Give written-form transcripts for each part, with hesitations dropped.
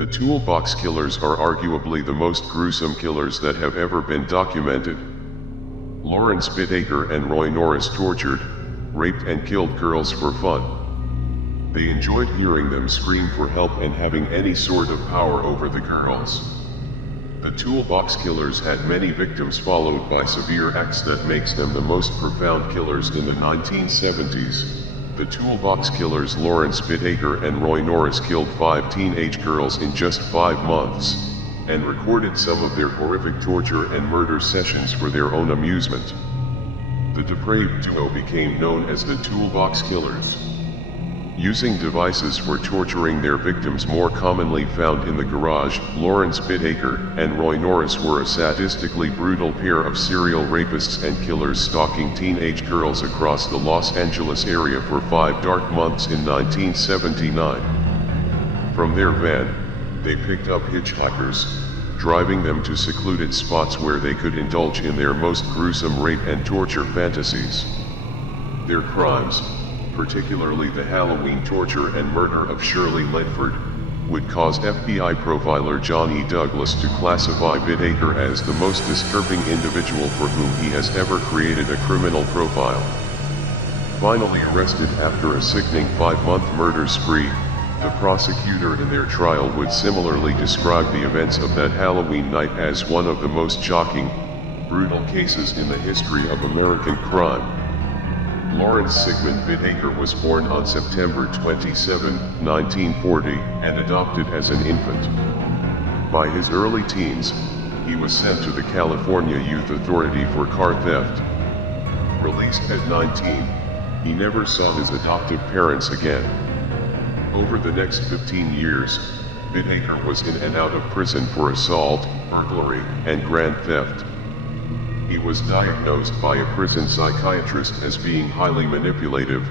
The toolbox killers are arguably the most gruesome killers that have ever been documented. Lawrence Bittaker and Roy Norris tortured, raped and killed girls for fun. They enjoyed hearing them scream for help and having any sort of power over the girls. The toolbox killers had many victims followed by severe acts that makes them the most profound killers in the 1970s. The toolbox killers Lawrence Bittaker and Roy Norris killed 5 teenage girls in just 5 months, and recorded some of their horrific torture and murder sessions for their own amusement. The depraved duo became known as the toolbox killers. Using devices for torturing their victims more commonly found in the garage, Lawrence Bittaker and Roy Norris were a sadistically brutal pair of serial rapists and killers stalking teenage girls across the Los Angeles area for 5 dark months in 1979. From their van, they picked up hitchhikers, driving them to secluded spots where they could indulge in their most gruesome rape and torture fantasies. Their crimes, particularly the Halloween torture and murder of Shirley Ledford, would cause FBI profiler John E. Douglas to classify Bittaker as the most disturbing individual for whom he has ever created a criminal profile. Finally arrested after a sickening 5-month murder spree, the prosecutor in their trial would similarly describe the events of that Halloween night as one of the most shocking, brutal cases in the history of American crime. Lawrence Sigmund Bittaker was born on September 27, 1940, and adopted as an infant. By his early teens, he was sent to the California Youth Authority for car theft. Released at 19, he never saw his adoptive parents again. Over the next 15 years, Bittaker was in and out of prison for assault, burglary, and grand theft. He was diagnosed by a prison psychiatrist as being highly manipulative,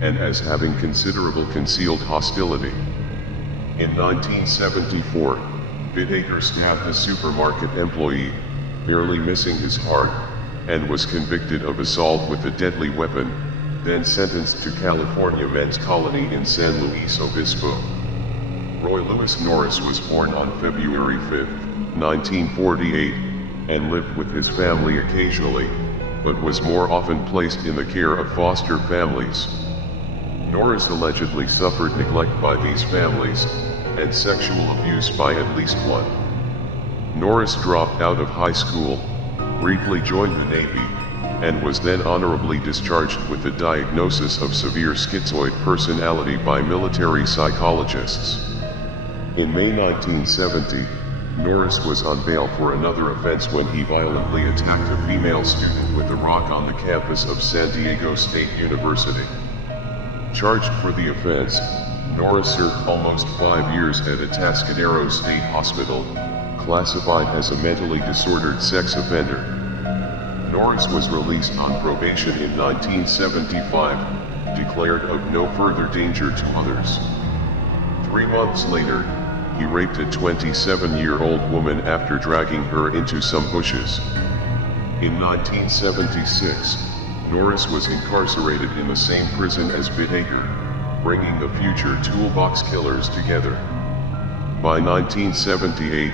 and as having considerable concealed hostility. In 1974, Bittaker stabbed a supermarket employee, barely missing his heart, and was convicted of assault with a deadly weapon, then sentenced to California Men's Colony in San Luis Obispo. Roy Lewis Norris was born on February 5, 1948, and lived with his family occasionally, but was more often placed in the care of foster families. Norris allegedly suffered neglect by these families, and sexual abuse by at least one. Norris dropped out of high school, briefly joined the Navy, and was then honorably discharged with the diagnosis of severe schizoid personality by military psychologists. In May 1970, Norris was on bail for another offense when he violently attacked a female student with a rock on the campus of San Diego State University. Charged for the offense, Norris served almost 5 years at a Atascadero State Hospital, classified as a mentally disordered sex offender. Norris was released on probation in 1975, declared of no further danger to others. 3 months later, he raped a 27-year-old woman after dragging her into some bushes. In 1976, Norris was incarcerated in the same prison as Bittaker, bringing the future toolbox killers together. By 1978,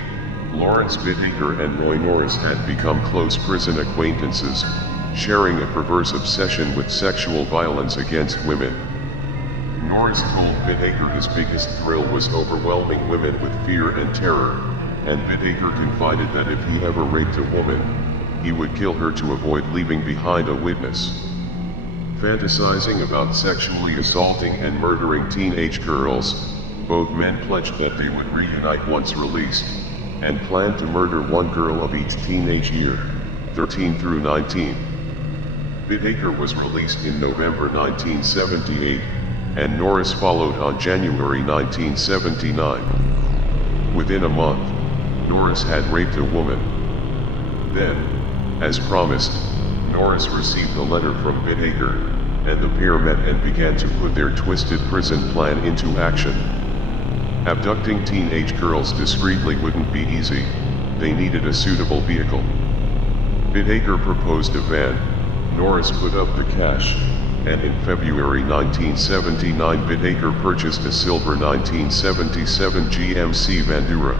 Lawrence Bittaker and Roy Norris had become close prison acquaintances, sharing a perverse obsession with sexual violence against women. Norris told Bittaker his biggest thrill was overwhelming women with fear and terror, and Bittaker confided that if he ever raped a woman, he would kill her to avoid leaving behind a witness. Fantasizing about sexually assaulting and murdering teenage girls, both men pledged that they would reunite once released, and planned to murder one girl of each teenage year, 13 through 19. Bittaker was released in November 1978, and Norris followed on January 1979. Within a month, Norris had raped a woman. Then, as promised, Norris received a letter from Bittaker, and the pair met and began to put their twisted prison plan into action. Abducting teenage girls discreetly wouldn't be easy, they needed a suitable vehicle. Bittaker proposed a van, Norris put up the cash, and in February 1979 Bittaker purchased a silver 1977 GMC Vandura.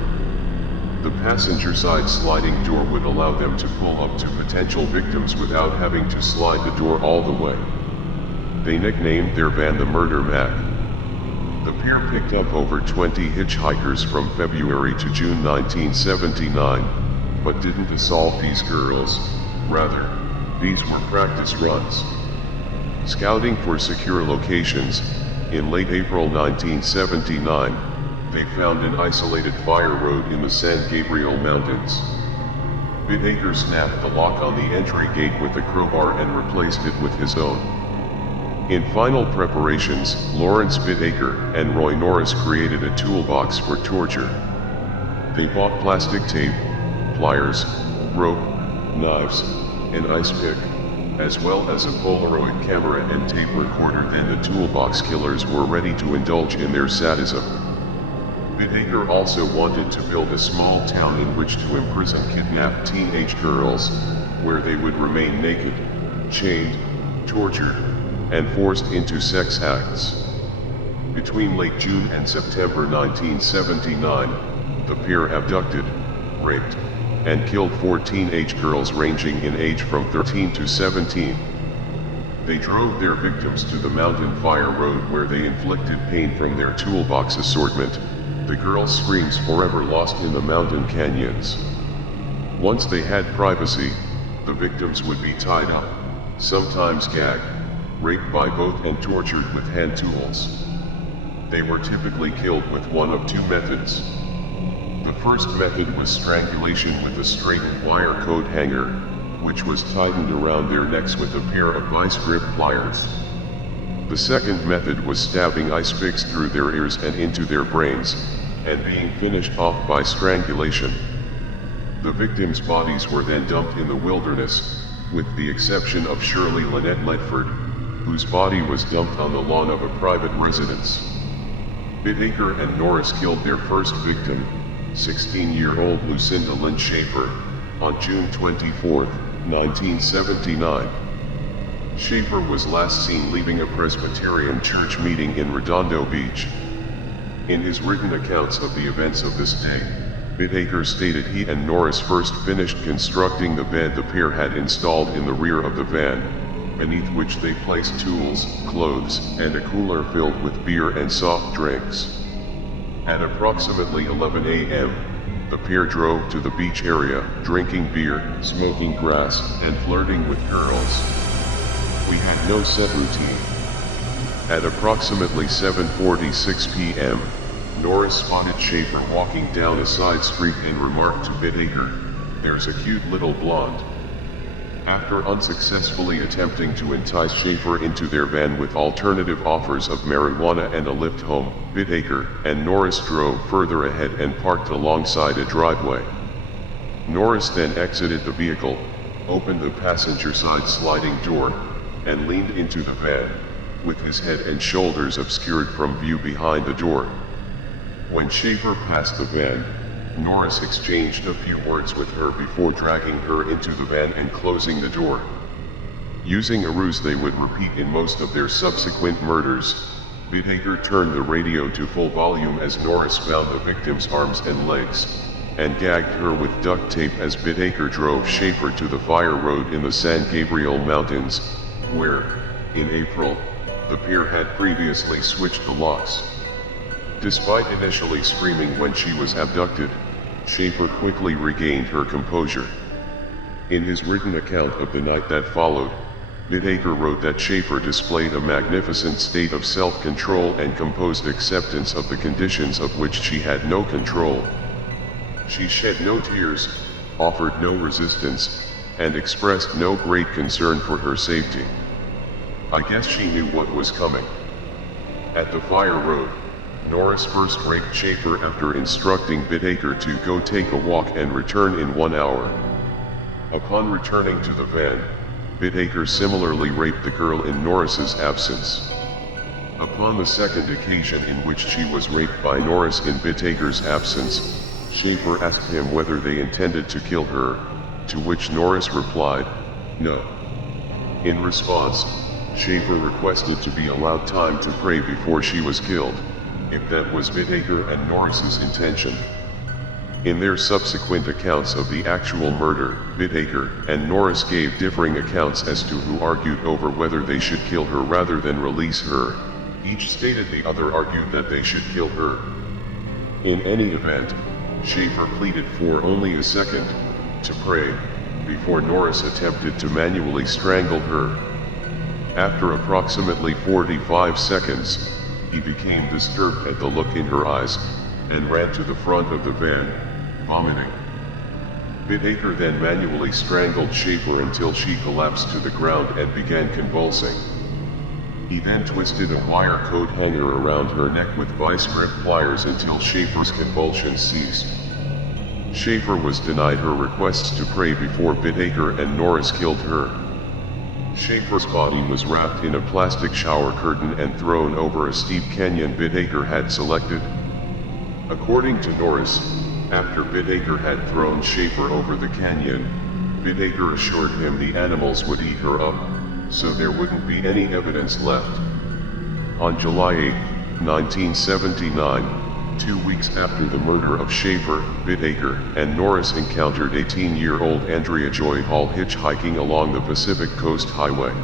The passenger side sliding door would allow them to pull up to potential victims without having to slide the door all the way. They nicknamed their van the Murder Mac. The pair picked up over 20 hitchhikers from February to June 1979, but didn't assault these girls. Rather, these were practice runs. Scouting for secure locations, in late April 1979, they found an isolated fire road in the San Gabriel Mountains. Bittaker snapped the lock on the entry gate with a crowbar and replaced it with his own. In final preparations, Lawrence Bittaker and Roy Norris created a toolbox for torture. They bought plastic tape, pliers, rope, knives, an ice pick, as well as a Polaroid camera and tape recorder. Then the toolbox killers were ready to indulge in their sadism. Bittaker also wanted to build a small town in which to imprison kidnapped teenage girls, where they would remain naked, chained, tortured, and forced into sex acts. Between late June and September 1979, the pair abducted, raped, and killed 4 teenage girls ranging in age from 13 to 17. They drove their victims to the mountain fire road where they inflicted pain from their toolbox assortment, the girls' screams forever lost in the mountain canyons. Once they had privacy, the victims would be tied up, sometimes gagged, raped by both and tortured with hand tools. They were typically killed with one of 2 methods. The first method was strangulation with a straightened wire coat hanger, which was tightened around their necks with a pair of vice grip pliers. The second method was stabbing ice picks through their ears and into their brains, and being finished off by strangulation. The victims' bodies were then dumped in the wilderness, with the exception of Shirley Lynette Ledford, whose body was dumped on the lawn of a private residence. Bittaker and Norris killed their first victim, 16-year-old Lucinda Lynn Schaefer, on June 24, 1979. Schaefer was last seen leaving a Presbyterian church meeting in Redondo Beach. In his written accounts of the events of this day, Bittaker stated he and Norris first finished constructing the bed the pair had installed in the rear of the van, beneath which they placed tools, clothes, and a cooler filled with beer and soft drinks. At approximately 11 a.m., the pair drove to the beach area, drinking beer, smoking grass, and flirting with girls. We had no set routine. At approximately 7:46 p.m., Norris spotted Schaefer walking down a side street and remarked to Bittaker, "There's a cute little blonde." After unsuccessfully attempting to entice Schaefer into their van with alternative offers of marijuana and a lift home, Bittaker and Norris drove further ahead and parked alongside a driveway. Norris then exited the vehicle, opened the passenger side sliding door, and leaned into the van, with his head and shoulders obscured from view behind the door. When Schaefer passed the van, Norris exchanged a few words with her before dragging her into the van and closing the door. Using a ruse they would repeat in most of their subsequent murders, Bittaker turned the radio to full volume as Norris bound the victim's arms and legs, and gagged her with duct tape as Bittaker drove Schaefer to the fire road in the San Gabriel Mountains, where, in April, the pair had previously switched the locks. Despite initially screaming when she was abducted, Schaefer quickly regained her composure. In his written account of the night that followed, Bittaker wrote that Schaefer displayed a magnificent state of self-control and composed acceptance of the conditions of which she had no control. She shed no tears, offered no resistance, and expressed no great concern for her safety. I guess she knew what was coming. At the fire road, Norris first raped Schaefer after instructing Bittaker to go take a walk and return in 1 hour. Upon returning to the van, Bittaker similarly raped the girl in Norris's absence. Upon the second occasion in which she was raped by Norris in Bittaker's absence, Schaefer asked him whether they intended to kill her, to which Norris replied, "No." In response, Schaefer requested to be allowed time to pray before she was killed, if that was Bittaker and Norris's intention. In their subsequent accounts of the actual murder, Bittaker and Norris gave differing accounts as to who argued over whether they should kill her rather than release her. Each stated the other argued that they should kill her. In any event, Schaefer pleaded for only a second to pray before Norris attempted to manually strangle her. After approximately 45 seconds, he became disturbed at the look in her eyes and ran to the front of the van, vomiting. Bittaker then manually strangled Schaefer until she collapsed to the ground and began convulsing. He then twisted a wire coat hanger around her neck with vice grip pliers until Schaefer's convulsions ceased. Schaefer was denied her requests to pray before Bittaker and Norris killed her. Schaefer's body was wrapped in a plastic shower curtain and thrown over a steep canyon Bittaker had selected. According to Norris, after Bittaker had thrown Schaefer over the canyon, Bittaker assured him the animals would eat her up, so there wouldn't be any evidence left. On July 8, 1979, 2 weeks after the murder of Schaefer, Bittaker and Norris encountered 18-year-old Andrea Joy Hall hitchhiking along the Pacific Coast Highway.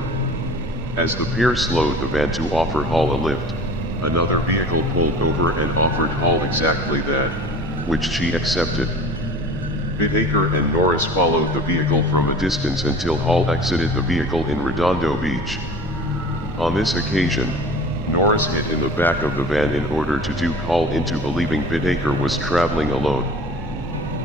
As the pair slowed the van to offer Hall a lift, another vehicle pulled over and offered Hall exactly that, which she accepted. Bittaker and Norris followed the vehicle from a distance until Hall exited the vehicle in Redondo Beach. On this occasion, Norris hid in the back of the van in order to dupe Hall into believing Bittaker was traveling alone.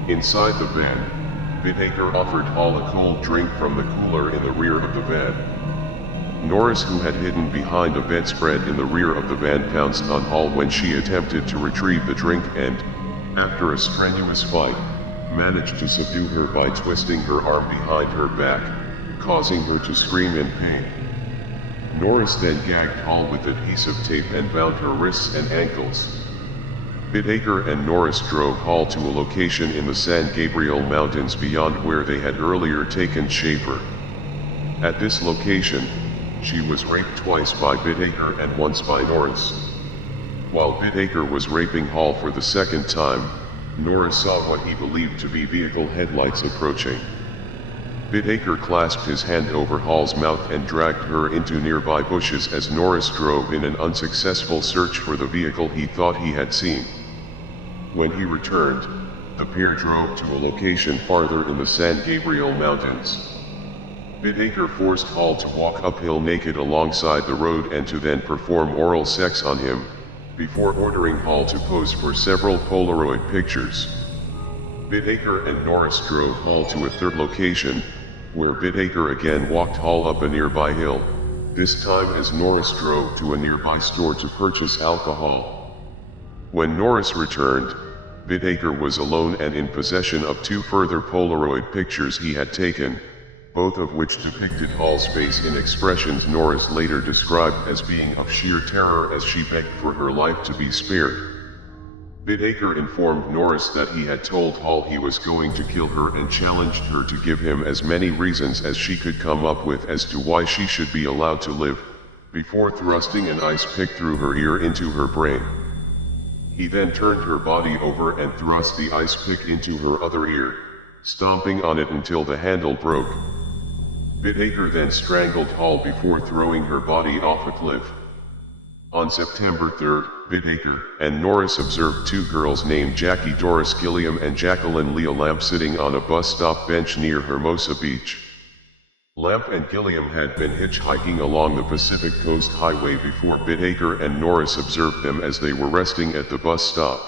Inside the van, Bittaker offered Hall a cold drink from the cooler in the rear of the van. Norris, who had hidden behind a bedspread in the rear of the van, pounced on Hall when she attempted to retrieve the drink and, after a strenuous fight, managed to subdue her by twisting her arm behind her back, causing her to scream in pain. Norris then gagged Hall with adhesive tape and bound her wrists and ankles. Bittaker and Norris drove Hall to a location in the San Gabriel Mountains beyond where they had earlier taken Schaefer. At this location, she was raped twice by Bittaker and once by Norris. While Bittaker was raping Hall for the second time, Norris saw what he believed to be vehicle headlights approaching. Bittaker clasped his hand over Hall's mouth and dragged her into nearby bushes as Norris drove in an unsuccessful search for the vehicle he thought he had seen. When he returned, the pair drove to a location farther in the San Gabriel Mountains. Bittaker forced Hall to walk uphill naked alongside the road and to then perform oral sex on him, before ordering Hall to pose for several Polaroid pictures. Bittaker and Norris drove Hall to a third location, where Bittaker again walked Hall up a nearby hill, this time as Norris drove to a nearby store to purchase alcohol. When Norris returned, Bittaker was alone and in possession of 2 further Polaroid pictures he had taken, both of which depicted Hall's face in expressions Norris later described as being of sheer terror as she begged for her life to be spared. Bittaker informed Norris that he had told Hall he was going to kill her and challenged her to give him as many reasons as she could come up with as to why she should be allowed to live, before thrusting an ice pick through her ear into her brain. He then turned her body over and thrust the ice pick into her other ear, stomping on it until the handle broke. Bittaker then strangled Hall before throwing her body off a cliff. On September 3, Bittaker and Norris observed 2 girls named Jackie Doris Gilliam and Jacqueline Leah Lamp sitting on a bus stop bench near Hermosa Beach. Lamp and Gilliam had been hitchhiking along the Pacific Coast Highway before Bittaker and Norris observed them as they were resting at the bus stop.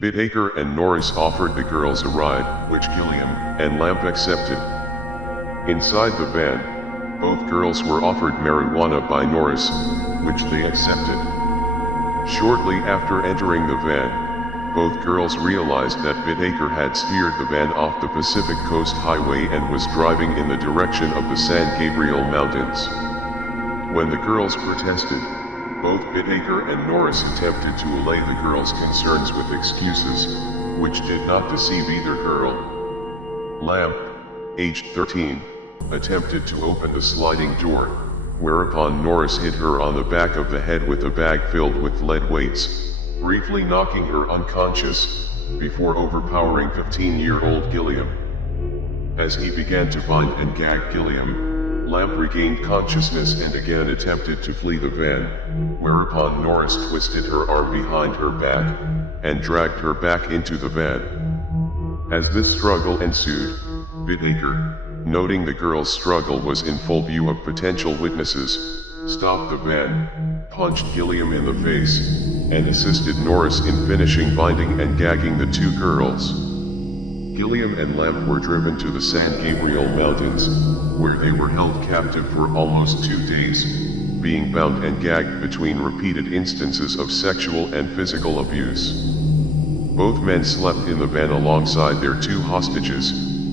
Bittaker and Norris offered the girls a ride, which Gilliam and Lamp accepted. Inside the van, both girls were offered marijuana by Norris, which they accepted. Shortly after entering the van, both girls realized that Bittaker had steered the van off the Pacific Coast Highway and was driving in the direction of the San Gabriel Mountains. When the girls protested, both Bittaker and Norris attempted to allay the girls' concerns with excuses, which did not deceive either girl. Lamp, aged 13, attempted to open the sliding door, whereupon Norris hit her on the back of the head with a bag filled with lead weights, briefly knocking her unconscious, before overpowering 15-year-old Gilliam. As he began to bind and gag Gilliam, Lamp regained consciousness and again attempted to flee the van, whereupon Norris twisted her arm behind her back, and dragged her back into the van. As this struggle ensued, Bittaker, noting the girl's struggle was in full view of potential witnesses, stopped the van, punched Gilliam in the face, and assisted Norris in finishing binding and gagging the two girls. Gilliam and Lamp were driven to the San Gabriel Mountains, where they were held captive for almost 2 days, being bound and gagged between repeated instances of sexual and physical abuse. Both men slept in the van alongside their 2 hostages,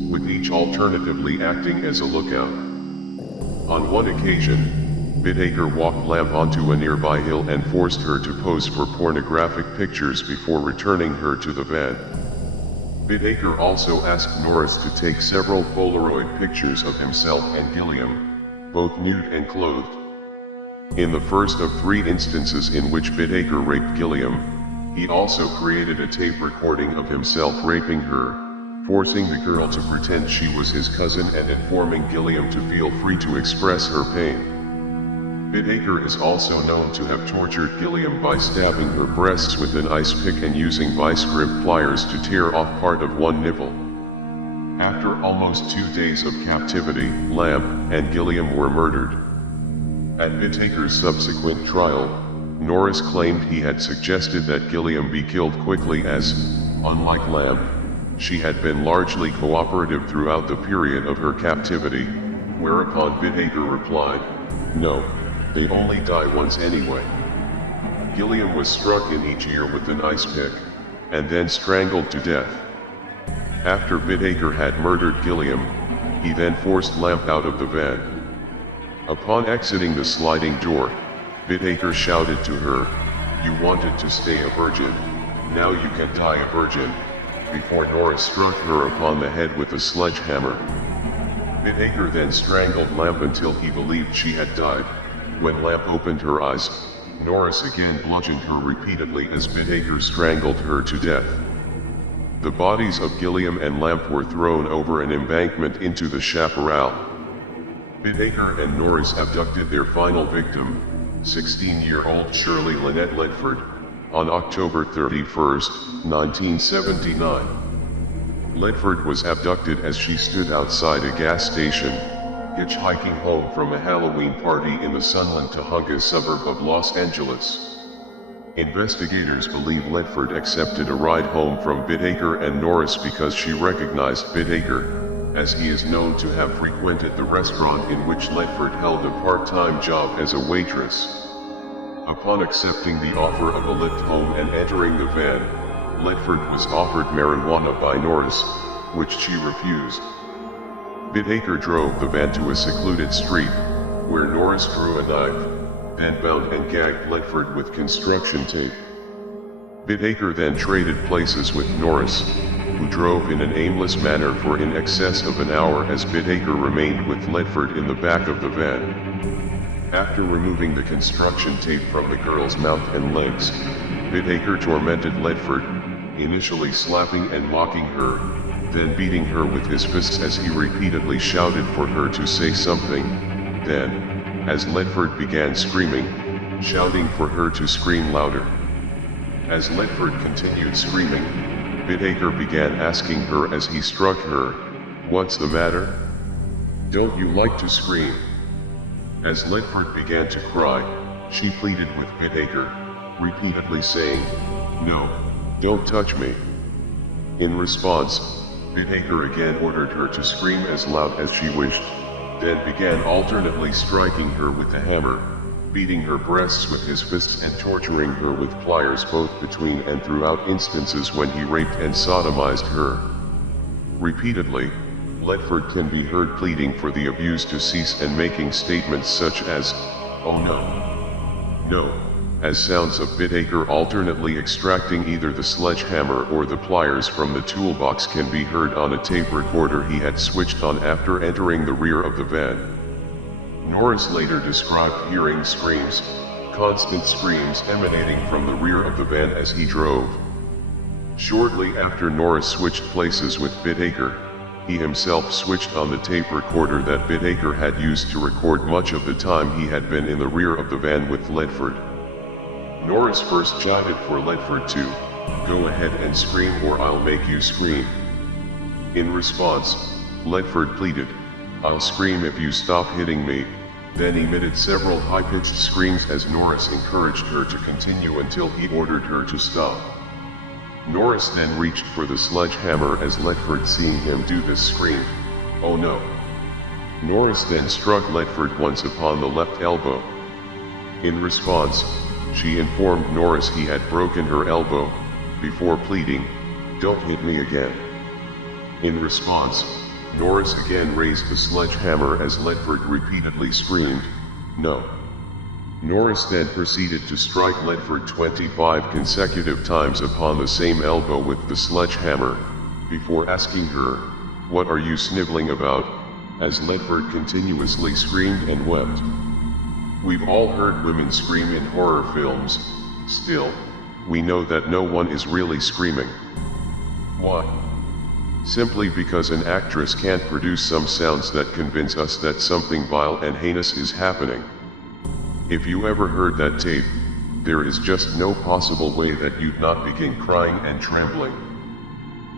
with each alternatively acting as a lookout. On one occasion, Bittaker walked Lamp onto a nearby hill and forced her to pose for pornographic pictures before returning her to the van. Bittaker also asked Norris to take several Polaroid pictures of himself and Gilliam, both nude and clothed. In the first of 3 instances in which Bittaker raped Gilliam, he also created a tape recording of himself raping her, forcing the girl to pretend she was his cousin and informing Gilliam to feel free to express her pain. Bittaker is also known to have tortured Gilliam by stabbing her breasts with an ice pick and using vice grip pliers to tear off part of one nipple. After almost 2 days of captivity, Lamp and Gilliam were murdered. At Bittaker's subsequent trial, Norris claimed he had suggested that Gilliam be killed quickly as, unlike Lamp, she had been largely cooperative throughout the period of her captivity, whereupon Bittaker replied, "No. They only die once anyway." Gilliam was struck in each ear with an ice pick, and then strangled to death. After Bittaker had murdered Gilliam, he then forced Lamp out of the van. Upon exiting the sliding door, Bittaker shouted to her, "You wanted to stay a virgin, now you can die a virgin," before Norris struck her upon the head with a sledgehammer. Bittaker then strangled Lamp until he believed she had died. When Lamp opened her eyes, Norris again bludgeoned her repeatedly as Bittaker strangled her to death. The bodies of Gilliam and Lamp were thrown over an embankment into the chaparral. Bittaker and Norris abducted their final victim, 16-year-old Shirley Lynette Ledford, on October 31, 1979. Ledford was abducted as she stood outside a gas station, hitchhiking home from a Halloween party in the Sunland Tujunga suburb of Los Angeles. Investigators believe Ledford accepted a ride home from Bittaker and Norris because she recognized Bittaker, as he is known to have frequented the restaurant in which Ledford held a part-time job as a waitress. Upon accepting the offer of a lift home and entering the van, Ledford was offered marijuana by Norris, which she refused. Bittaker drove the van to a secluded street, where Norris drew a knife, then bound and gagged Ledford with construction tape. Bittaker then traded places with Norris, who drove in an aimless manner for in excess of an hour as Bittaker remained with Ledford in the back of the van. After removing the construction tape from the girl's mouth and legs, Bittaker tormented Ledford, initially slapping and mocking her, then beating her with his fists as he repeatedly shouted for her to say something. Then, as Ledford began screaming, shouting for her to scream louder. As Ledford continued screaming, Bittaker began asking her as he struck her, "What's the matter? Don't you like to scream?" As Ledford began to cry, she pleaded with Bittaker, repeatedly saying, "No, don't touch me." In response, Bittaker again ordered her to scream as loud as she wished, then began alternately striking her with the hammer, beating her breasts with his fists and torturing her with pliers both between and throughout instances when he raped and sodomized her. Repeatedly, Ledford can be heard pleading for the abuse to cease and making statements such as, "Oh no. No," as sounds of Bittaker alternately extracting either the sledgehammer or the pliers from the toolbox can be heard on a tape recorder he had switched on after entering the rear of the van. Norris later described hearing screams, constant screams emanating from the rear of the van as he drove. Shortly after Norris switched places with Bittaker, he himself switched on the tape recorder that Bittaker had used to record much of the time he had been in the rear of the van with Ledford. Norris first chided for Ledford to go ahead and scream or I'll make you scream. In response, Ledford pleaded, I'll scream if you stop hitting me, then emitted several high-pitched screams as Norris encouraged her to continue until he ordered her to stop. Norris then reached for the sledgehammer as Ledford, seeing him do this, screamed, "Oh no." Norris then struck Ledford once upon the left elbow. In response, she informed Norris he had broken her elbow, before pleading, "Don't hit me again." In response, Norris again raised the sledgehammer as Ledford repeatedly screamed, "No." Norris then proceeded to strike Ledford 25 consecutive times upon the same elbow with the sledgehammer, before asking her, "What are you sniveling about?" as Ledford continuously screamed and wept. We've all heard women scream in horror films. Still, we know that no one is really screaming. Why? Simply because an actress can't produce some sounds that convince us that something vile and heinous is happening. If you ever heard that tape, there is just no possible way that you'd not begin crying and trembling.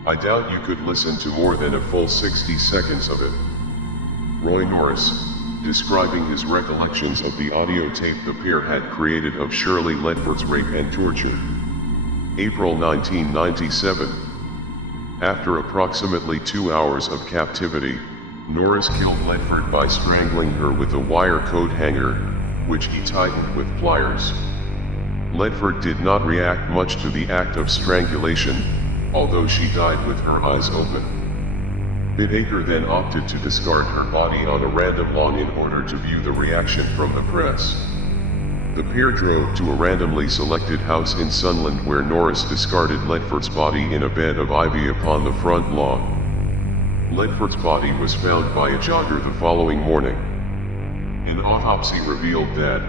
I doubt you could listen to more than a full 60 seconds of it. Roy Norris, describing his recollections of the audio tape the pair had created of Shirley Ledford's rape and torture. April 1997. After approximately 2 hours of captivity, Norris killed Ledford by strangling her with a wire coat hanger, which he tightened with pliers. Ledford did not react much to the act of strangulation, although she died with her eyes open. Bittaker then opted to discard her body on a random lawn in order to view the reaction from the press. The pair drove to a randomly selected house in Sunland where Norris discarded Ledford's body in a bed of ivy upon the front lawn. Ledford's body was found by a jogger the following morning. An autopsy revealed that,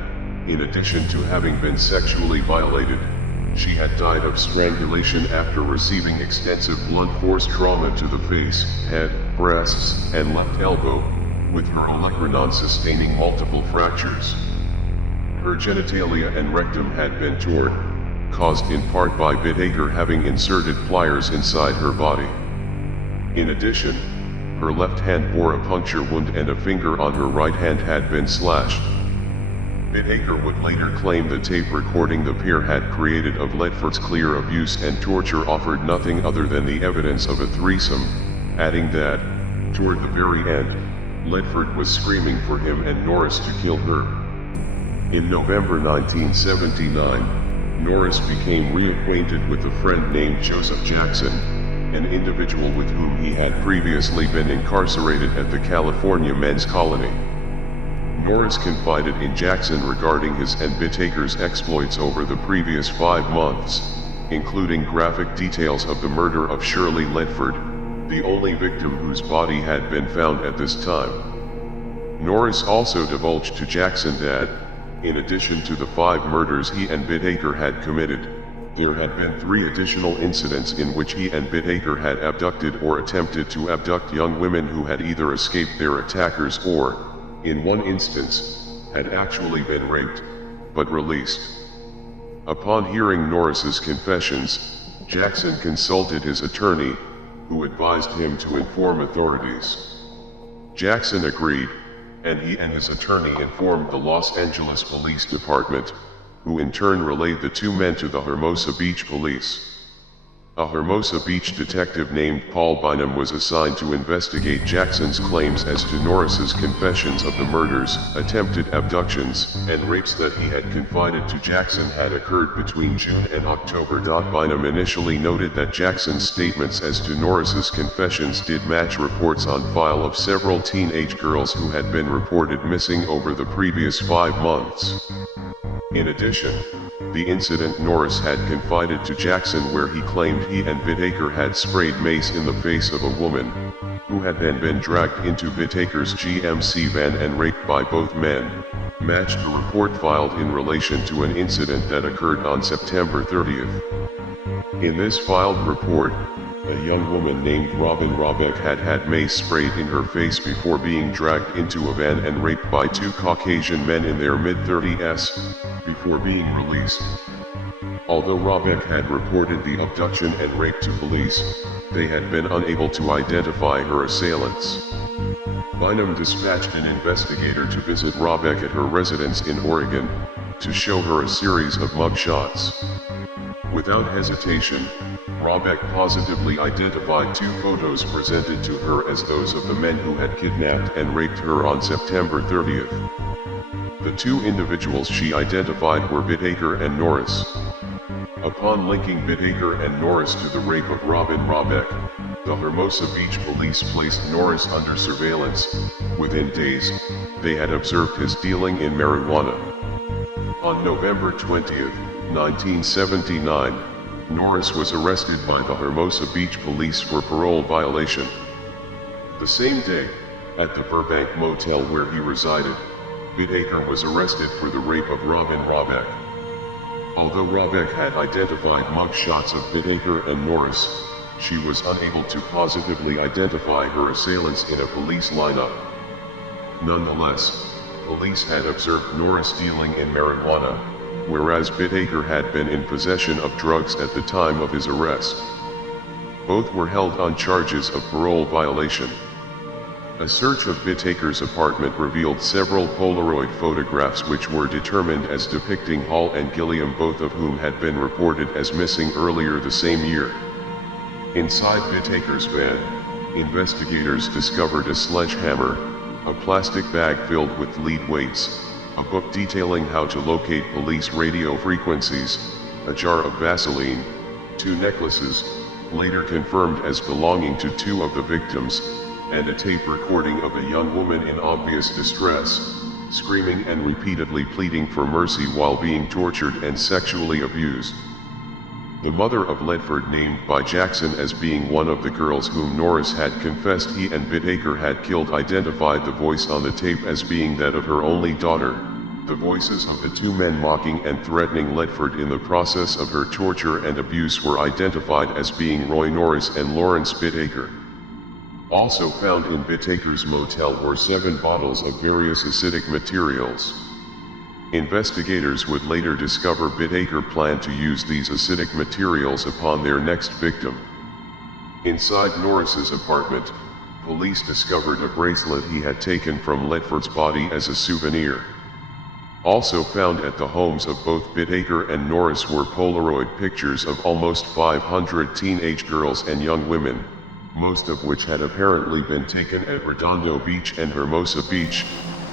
in addition to having been sexually violated, she had died of strangulation after receiving extensive blunt force trauma to the face, head, breasts, and left elbow, with her olecranon sustaining multiple fractures. Her genitalia and rectum had been torn, caused in part by Bittaker having inserted pliers inside her body. In addition, her left hand bore a puncture wound and a finger on her right hand had been slashed. Bittaker would later claim the tape recording the pair had created of Ledford's clear abuse and torture offered nothing other than the evidence of a threesome, adding that, toward the very end, Ledford was screaming for him and Norris to kill her. In November 1979, Norris became reacquainted with a friend named Joseph Jackson, an individual with whom he had previously been incarcerated at the California Men's Colony. Norris confided in Jackson regarding his and Bittaker's exploits over the previous 5 months, including graphic details of the murder of Shirley Ledford, the only victim whose body had been found at this time. Norris also divulged to Jackson that, in addition to the 5 murders he and Bittaker had committed, there had been 3 additional incidents in which he and Bittaker had abducted or attempted to abduct young women who had either escaped their attackers or, in one instance, had actually been raped, but released. Upon hearing Norris's confessions, Jackson consulted his attorney, who advised him to inform authorities. Jackson agreed, and he and his attorney informed the Los Angeles Police Department, who in turn relayed the 2 men to the Hermosa Beach Police. A Hermosa Beach detective named Paul Bynum was assigned to investigate Jackson's claims as to Norris's confessions of the murders, attempted abductions, and rapes that he had confided to Jackson had occurred between June and October. Bynum initially noted that Jackson's statements as to Norris's confessions did match reports on file of several teenage girls who had been reported missing over the previous 5 months. In addition, the incident Norris had confided to Jackson where he claimed he and Bittaker had sprayed mace in the face of a woman, who had then been dragged into Bittaker's GMC van and raped by both men, matched the report filed in relation to an incident that occurred on September 30th. In this filed report, a young woman named Robin Robeck had had mace sprayed in her face before being dragged into a van and raped by two Caucasian men in their mid-30s, before being released. Although Robeck had reported the abduction and rape to police, they had been unable to identify her assailants. Bynum dispatched an investigator to visit Robeck at her residence in Oregon, to show her a series of mugshots. Without hesitation, Robeck positively identified two photos presented to her as those of the men who had kidnapped and raped her on September 30th. The two individuals she identified were Bittaker and Norris. Upon linking Bittaker and Norris to the rape of Robin Robeck, the Hermosa Beach police placed Norris under surveillance. Within days, they had observed his dealing in marijuana. On November 20th, 1979, Norris was arrested by the Hermosa Beach police for parole violation. The same day, at the Burbank motel where he resided, Bittaker was arrested for the rape of Robin Robeck. Although Robeck had identified mugshots of Bittaker and Norris, she was unable to positively identify her assailants in a police lineup. Nonetheless, police had observed Norris dealing in marijuana, whereas Bittaker had been in possession of drugs at the time of his arrest. Both were held on charges of parole violation. A search of Bittaker's apartment revealed several Polaroid photographs which were determined as depicting Hall and Gilliam, both of whom had been reported as missing earlier the same year. Inside Bittaker's van, investigators discovered a sledgehammer, a plastic bag filled with lead weights, a book detailing how to locate police radio frequencies, a jar of Vaseline, two necklaces, later confirmed as belonging to two of the victims, and a tape recording of a young woman in obvious distress, screaming and repeatedly pleading for mercy while being tortured and sexually abused. The mother of Ledford, named by Jackson as being one of the girls whom Norris had confessed he and Bittaker had killed, identified the voice on the tape as being that of her only daughter. The voices of the two men mocking and threatening Ledford in the process of her torture and abuse were identified as being Roy Norris and Lawrence Bittaker. Also found in Bittaker's motel were 7 bottles of various acidic materials. Investigators would later discover Bittaker planned to use these acidic materials upon their next victim. Inside Norris's apartment, police discovered a bracelet he had taken from Ledford's body as a souvenir. Also found at the homes of both Bittaker and Norris were Polaroid pictures of almost 500 teenage girls and young women, most of which had apparently been taken at Redondo Beach and Hermosa Beach,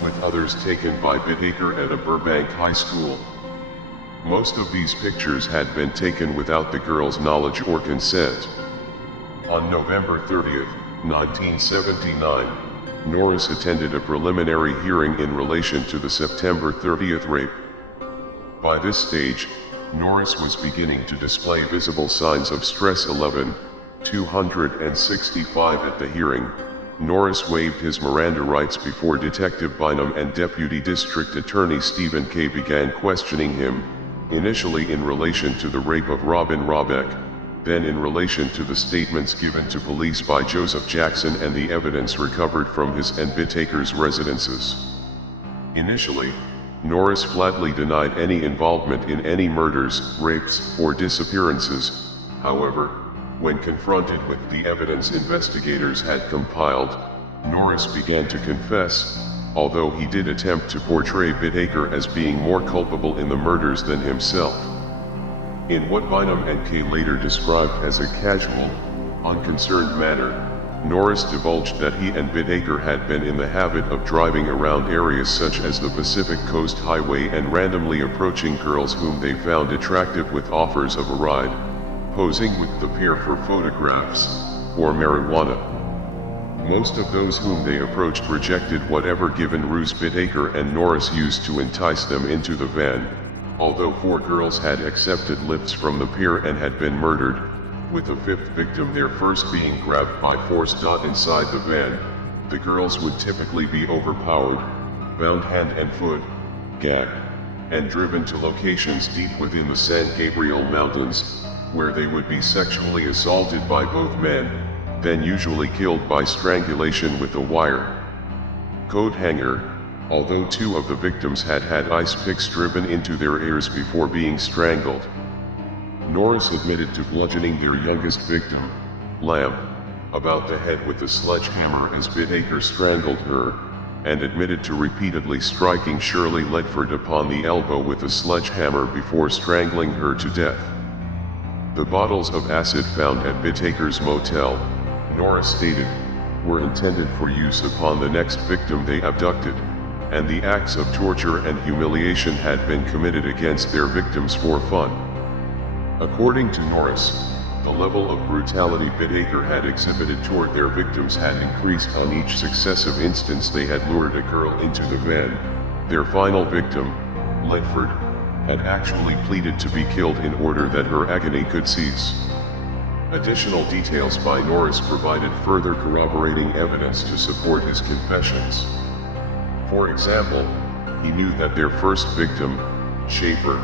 with others taken by Bittaker at a Burbank high school. Most of these pictures had been taken without the girls' knowledge or consent. On November 30th, 1979, Norris attended a preliminary hearing in relation to the September 30th rape. By this stage, Norris was beginning to display visible signs of stress. 265 At the hearing, Norris waived his Miranda rights before Detective Bynum and Deputy District Attorney Stephen K. began questioning him, initially in relation to the rape of Robin Robeck, then in relation to the statements given to police by Joseph Jackson and the evidence recovered from his and Bittaker's residences. Initially, Norris flatly denied any involvement in any murders, rapes, or disappearances. However, when confronted with the evidence investigators had compiled, Norris began to confess, although he did attempt to portray Bittaker as being more culpable in the murders than himself. In what Bynum and Kay later described as a casual, unconcerned manner, Norris divulged that he and Bittaker had been in the habit of driving around areas such as the Pacific Coast Highway and randomly approaching girls whom they found attractive with offers of a ride, posing with the pair for photographs, or marijuana. Most of those whom they approached rejected whatever given ruse Bittaker and Norris used to entice them into the van. Although 4 girls had accepted lifts from the pair and had been murdered, with the fifth victim their first being grabbed by force. Inside the van, the girls would typically be overpowered, bound hand and foot, gagged, and driven to locations deep within the San Gabriel Mountains, where they would be sexually assaulted by both men, then usually killed by strangulation with a wire coat hanger, although two of the victims had had ice picks driven into their ears before being strangled. Norris admitted to bludgeoning their youngest victim, Lamb, about the head with a sledgehammer as Bittaker strangled her, and admitted to repeatedly striking Shirley Ledford upon the elbow with a sledgehammer before strangling her to death. The bottles of acid found at Bittaker's motel, Norris stated, were intended for use upon the next victim they abducted, and the acts of torture and humiliation had been committed against their victims for fun. According to Norris, the level of brutality Bittaker had exhibited toward their victims had increased on each successive instance they had lured a girl into the van. Their final victim, Ledford, had actually pleaded to be killed in order that her agony could cease. Additional details by Norris provided further corroborating evidence to support his confessions. For example, he knew that their first victim, Schaefer,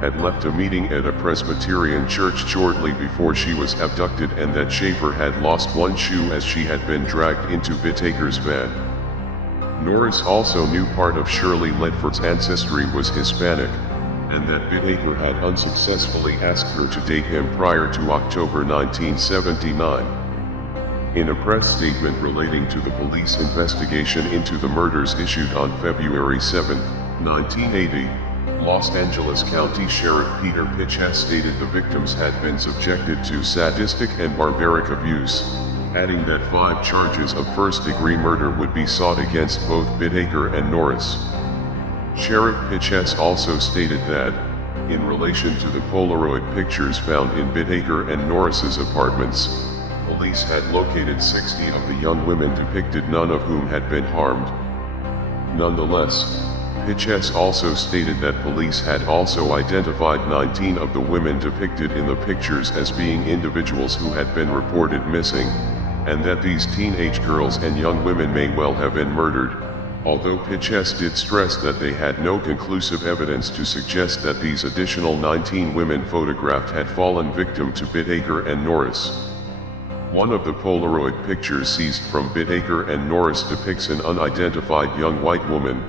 had left a meeting at a Presbyterian church shortly before she was abducted, and that Schaefer had lost one shoe as she had been dragged into Bittaker's van. Norris also knew part of Shirley Ledford's ancestry was Hispanic, and that Bittaker had unsuccessfully asked her to date him prior to October 1979. In a press statement relating to the police investigation into the murders issued on February 7, 1980, Los Angeles County Sheriff Peter Pitchess stated the victims had been subjected to sadistic and barbaric abuse, adding that 5 charges of first-degree murder would be sought against both Bittaker and Norris. Sheriff Pitchess also stated that, in relation to the Polaroid pictures found in Bittaker and Norris's apartments, police had located 60 of the young women depicted, none of whom had been harmed. Nonetheless, Pitchess also stated that police had also identified 19 of the women depicted in the pictures as being individuals who had been reported missing, and that these teenage girls and young women may well have been murdered, although Pitchess did stress that they had no conclusive evidence to suggest that these additional 19 women photographed had fallen victim to Bittaker and Norris. One of the Polaroid pictures seized from Bittaker and Norris depicts an unidentified young white woman,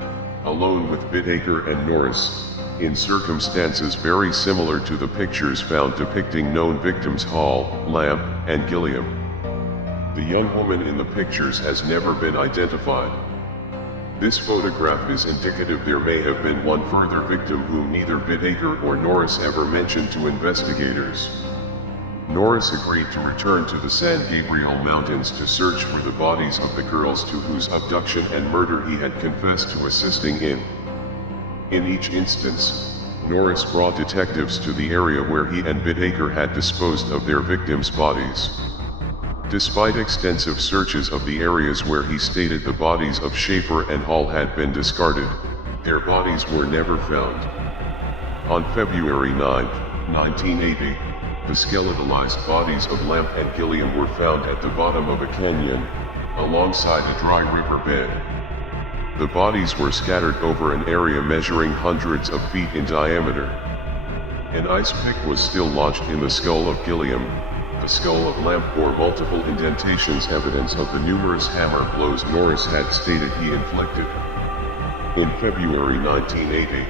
alone with Bittaker and Norris, in circumstances very similar to the pictures found depicting known victims Hall, Lamb, and Gilliam. The young woman in the pictures has never been identified. This photograph is indicative there may have been one further victim whom neither Bittaker or Norris ever mentioned to investigators. Norris agreed to return to the San Gabriel Mountains to search for the bodies of the girls to whose abduction and murder he had confessed to assisting in. In each instance, Norris brought detectives to the area where he and Bittaker had disposed of their victims' bodies. Despite extensive searches of the areas where he stated the bodies of Schaefer and Hall had been discarded, their bodies were never found. On February 9, 1980, the skeletalized bodies of Lamb and Gilliam were found at the bottom of a canyon, alongside a dry riverbed. The bodies were scattered over an area measuring hundreds of feet in diameter. An ice pick was still lodged in the skull of Gilliam. The skull of Lamb bore multiple indentations, evidence of the numerous hammer blows Norris had stated he inflicted. In February 1980,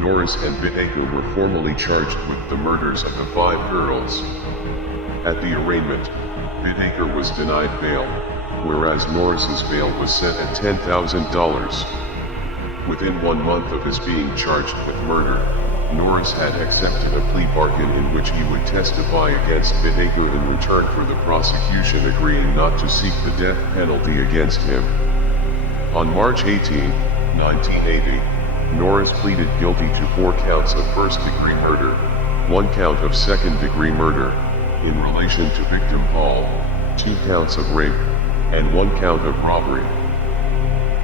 Norris and Bittaker were formally charged with the murders of the 5 girls. At the arraignment, Bittaker was denied bail, whereas Norris's bail was set at $10,000. Within 1 month of his being charged with murder, Norris had accepted a plea bargain in which he would testify against Bittaker in return for the prosecution agreeing not to seek the death penalty against him. On March 18, 1980, Norris pleaded guilty to 4 counts of first-degree murder, 1 count of second-degree murder, in relation to victim Hall, 2 counts of rape, and 1 count of robbery.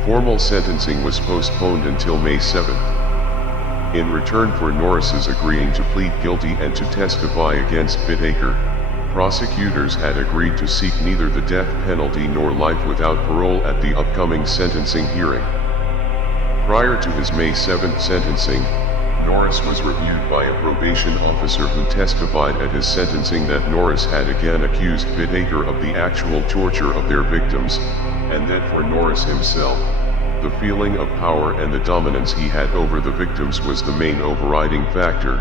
Formal sentencing was postponed until May 7. In return for Norris's agreeing to plead guilty and to testify against Bittaker, prosecutors had agreed to seek neither the death penalty nor life without parole at the upcoming sentencing hearing. Prior to his May 7th sentencing, Norris was reviewed by a probation officer who testified at his sentencing that Norris had again accused Bittaker of the actual torture of their victims, and that for Norris himself, the feeling of power and the dominance he had over the victims was the main overriding factor,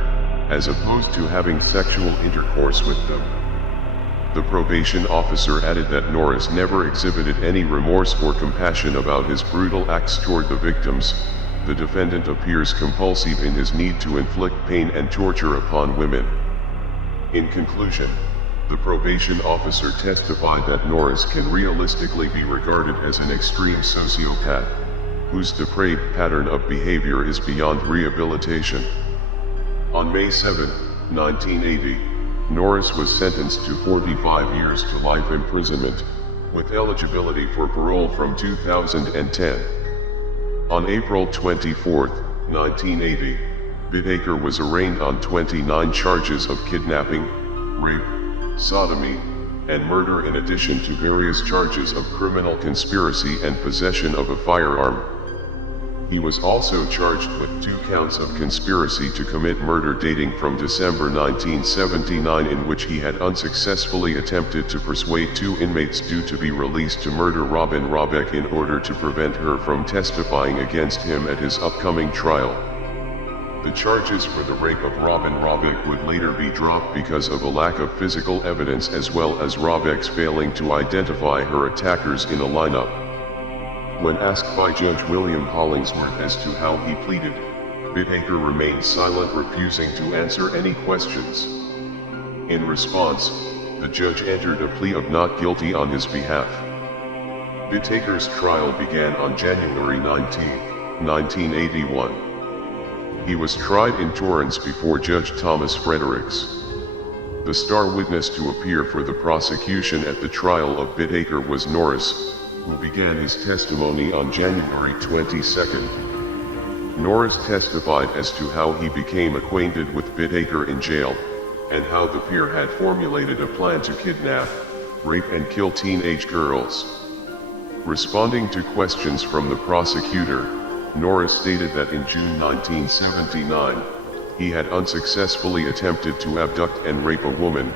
as opposed to having sexual intercourse with them. The probation officer added that Norris never exhibited any remorse or compassion about his brutal acts toward the victims. The defendant appears compulsive in his need to inflict pain and torture upon women. In conclusion, the probation officer testified that Norris can realistically be regarded as an extreme sociopath, whose depraved pattern of behavior is beyond rehabilitation. On May 7, 1980, Norris was sentenced to 45 years to life imprisonment, with eligibility for parole from 2010. On April 24, 1980, Bittaker was arraigned on 29 charges of kidnapping, rape, sodomy, and murder in addition to various charges of criminal conspiracy and possession of a firearm. He was also charged with 2 counts of conspiracy to commit murder dating from December 1979, in which he had unsuccessfully attempted to persuade 2 inmates due to be released to murder Robin Robeck in order to prevent her from testifying against him at his upcoming trial. The charges for the rape of Robin Robeck would later be dropped because of a lack of physical evidence, as well as Robeck's failing to identify her attackers in a lineup. When asked by Judge William Hollingsworth as to how he pleaded, Bittaker remained silent, refusing to answer any questions. In response, the judge entered a plea of not guilty on his behalf. Bittaker's trial began on January 19, 1981. He was tried in Torrance before Judge Thomas Fredericks. The star witness to appear for the prosecution at the trial of Bittaker was Norris, who began his testimony on January 22. Norris testified as to how he became acquainted with Bittaker in jail, and how the pair had formulated a plan to kidnap, rape and kill teenage girls. Responding to questions from the prosecutor, Norris stated that in June 1979, he had unsuccessfully attempted to abduct and rape a woman,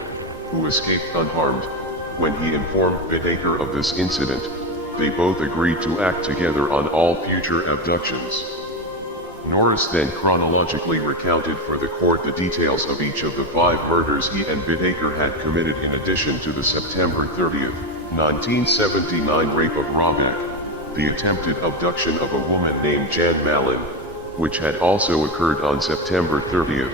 who escaped unharmed. When he informed Bittaker of this incident, they both agreed to act together on all future abductions. Norris then chronologically recounted for the court the details of each of the 5 murders he and Bittaker had committed, in addition to the September 30, 1979 rape of Robeck, the attempted abduction of a woman named Jan Mallon, which had also occurred on September 30th,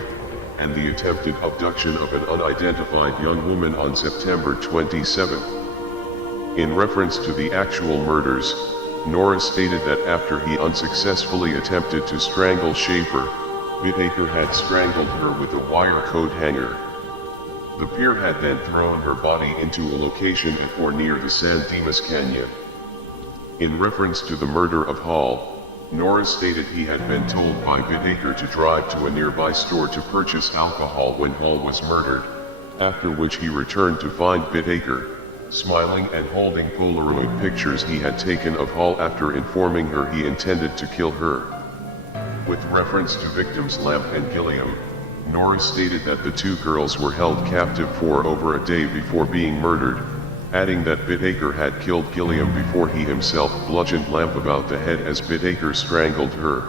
and the attempted abduction of an unidentified young woman on September 27th. In reference to the actual murders, Norris stated that after he unsuccessfully attempted to strangle Schaefer, Bittaker had strangled her with a wire coat hanger. The pair had then thrown her body into a location at or near the San Dimas Canyon. In reference to the murder of Hall, Norris stated he had been told by Bittaker to drive to a nearby store to purchase alcohol when Hall was murdered, after which he returned to find Bittaker smiling and holding Polaroid pictures he had taken of Hall after informing her he intended to kill her. With reference to victims Lamp and Gilliam, Norris stated that the 2 girls were held captive for over a day before being murdered, adding that Bittaker had killed Gilliam before he himself bludgeoned Lamp about the head as Bittaker strangled her.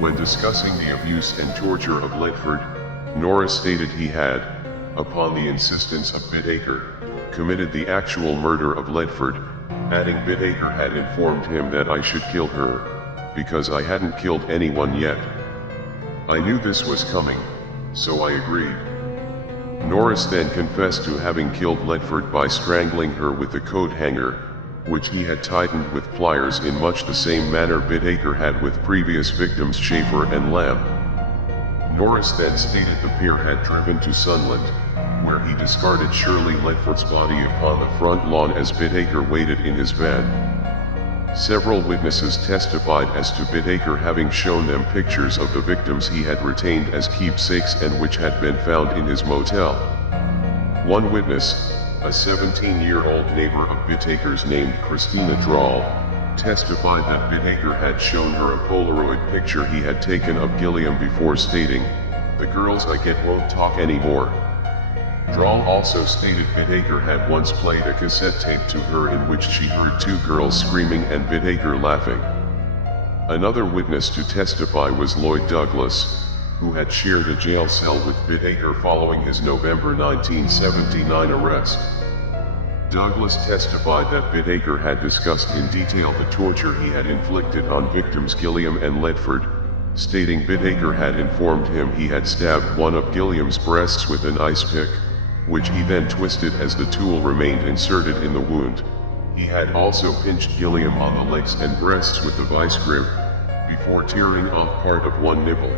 When discussing the abuse and torture of Ledford, Norris stated he had, upon the insistence of Bittaker, committed the actual murder of Ledford, adding Bittaker had informed him that I should kill her, because I hadn't killed anyone yet. I knew this was coming, so I agreed. Norris then confessed to having killed Ledford by strangling her with a coat hanger, which he had tightened with pliers in much the same manner Bittaker had with previous victims Schaefer and Lamb. Norris then stated the pair had driven to Sunland, where he discarded Shirley Ledford's body upon the front lawn as Bittaker waited in his van. Several witnesses testified as to Bittaker having shown them pictures of the victims he had retained as keepsakes and which had been found in his motel. One witness, a 17-year-old neighbor of Bittaker's named Christina Drawl, testified that Bittaker had shown her a Polaroid picture he had taken of Gilliam before stating, "The girls I get won't talk anymore." Drawl also stated Bittaker had once played a cassette tape to her in which she heard two girls screaming and Bittaker laughing. Another witness to testify was Lloyd Douglas, who had shared a jail cell with Bittaker following his November 1979 arrest. Douglas testified that Bittaker had discussed in detail the torture he had inflicted on victims Gilliam and Ledford, stating Bittaker had informed him he had stabbed one of Gilliam's breasts with an ice pick, which he then twisted as the tool remained inserted in the wound. He had also pinched Gilliam on the legs and breasts with the vice grip, before tearing off part of one nipple.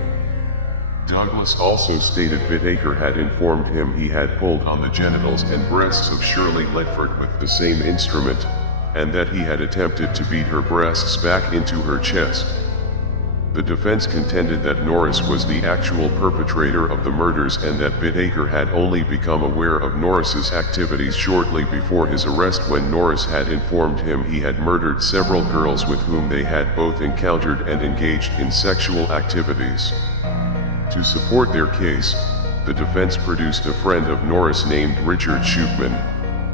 Douglas also stated Bittaker had informed him he had pulled on the genitals and breasts of Shirley Ledford with the same instrument, and that he had attempted to beat her breasts back into her chest. The defense contended that Norris was the actual perpetrator of the murders and that Bittaker had only become aware of Norris's activities shortly before his arrest, when Norris had informed him he had murdered several girls with whom they had both encountered and engaged in sexual activities. To support their case, the defense produced a friend of Norris named Richard Shupman,